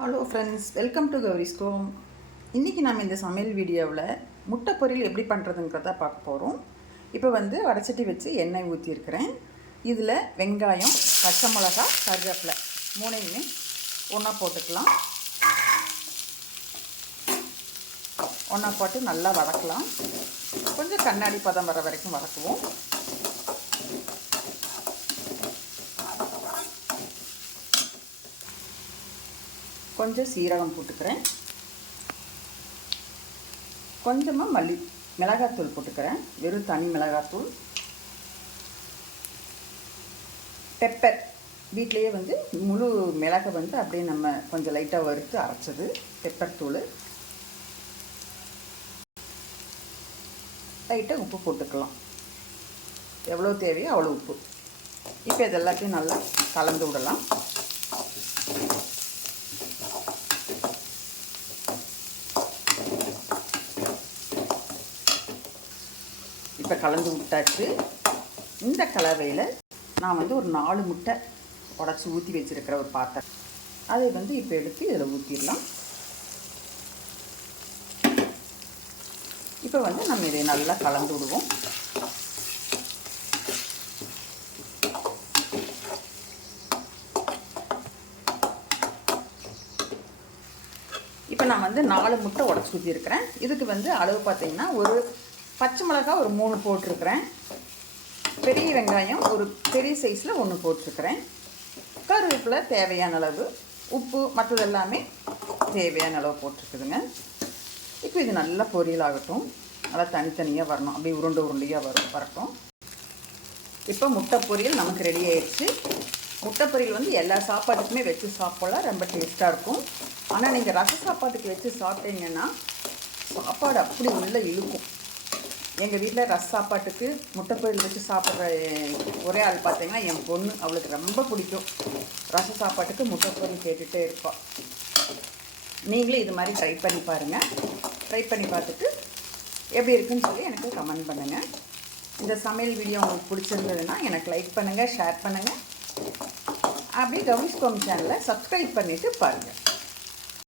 Hello friends welcome to Gowri ஸ்கோம் இன்றைக்கி நம்ம இந்த சமையல் வீடியோவில் முட்டை பொரியல் எப்படி பண்ணுறதுங்கிறத பார்க்க போகிறோம் இப்போ வந்து வடச்சட்டி வச்சு எண்ணெய் ஊற்றிருக்கிறேன் இதில் வெங்காயம் பச்சை மிளகா கருவேப்பிலை மூணையுமே ஒன்றா போட்டுக்கலாம். ஒன்றா போட்டு நல்லா வதக்கலாம். கொஞ்சம் கண்ணாடி பதம் வர வரைக்கும் வதக்குவோம். கொஞ்சம் சீரகம் போட்டுக்கிறேன். கொஞ்சமாக மல்லி மிளகாத்தூள் போட்டுக்கிறேன். வெறும் தனி மிளகாத்தூள். பெப்பர் வீட்லேயே வந்து முழு மிளகை வந்து அப்படியே நம்ம கொஞ்சம் லைட்டாக வறுத்து அரைச்சது. பெப்பர் தூள். லைட்டாக உப்பு போட்டுக்கலாம். எவ்வளோ தேவையோ அவ்வளோ உப்பு. இப்போ இது எல்லாத்தையும் நல்லா கலந்து விடலாம். இப்போ கலந்து விட்டாச்சு. இந்த கலவையில் நான் வந்து ஒரு நாலு முட்டை உடச்சி ஊற்றி வச்சுருக்கிற ஒரு பாத்திரம். அதை வந்து இப்போ எடுத்து இதில் ஊற்றிடலாம் இப்போ வந்து நம்ம இதை நல்லா கலந்து விடுவோம். இப்போ நான் வந்து நாலு முட்டை உடச்சி ஊற்றிருக்கிறேன் இதுக்கு வந்து அளவு பார்த்தீங்கன்னா ஒரு பச்சை மிளகா ஒரு மூணு போட்டிருக்கிறேன். பெரிய வெங்காயம் ஒரு பெரிய சைஸில் ஒன்று போட்டிருக்கிறேன். கருவேப்பிலை தேவையான அளவு உப்பு மற்றது எல்லாமே தேவையான அளவு போட்டிருக்குதுங்க. இப்போ இது நல்லா பொரியல் ஆகட்டும். நல்லா தனித்தனியாக வரணும். அப்படியே உருண்டை உருண்டையாக வரும் வரட்டும். இப்போ முட்டை பொரியல் நமக்கு ரெடி ஆயிடுச்சு. முட்டை பொரியல் வந்து எல்லா சாப்பாட்டுக்குமே வச்சு சாப்பிடலாம். ரொம்ப டேஸ்ட்டாக இருக்கும். ஆனால் நீங்கள் ரச சாப்பாட்டுக்கு வச்சு சாப்பிட்டீங்கன்னா சாப்பாடு அப்படி உள்ளே இழுக்கும். எங்கள் வீட்டில் ரச சாப்பாட்டுக்கு முட்டை பொரியல் வச்சு சாப்பிட்ற ஒரே ஆள் பார்த்தீங்கன்னா என் பொண்ணு. அவளுக்கு ரொம்ப பிடிக்கும். ரச சாப்பாட்டுக்கு முட்டை பொரியல் கேட்டுகிட்டே இருப்பாள் நீங்களும் இது மாதிரி ட்ரை பண்ணி பாருங்கள் ட்ரை பண்ணி பார்த்துட்டு எப்படி இருக்குன்னு சொல்லி எனக்கு கமெண்ட் பண்ணுங்கள் இந்த சமையல் வீடியோ உங்களுக்கு பிடிச்சிருந்ததுன்னா எனக்கு லைக் பண்ணுங்கள் ஷேர் பண்ணுங்கள் அப்படியே கவுனிஸ்கோம் சேனலை சப்ஸ்கிரைப் பண்ணிவிட்டு பாருங்கள்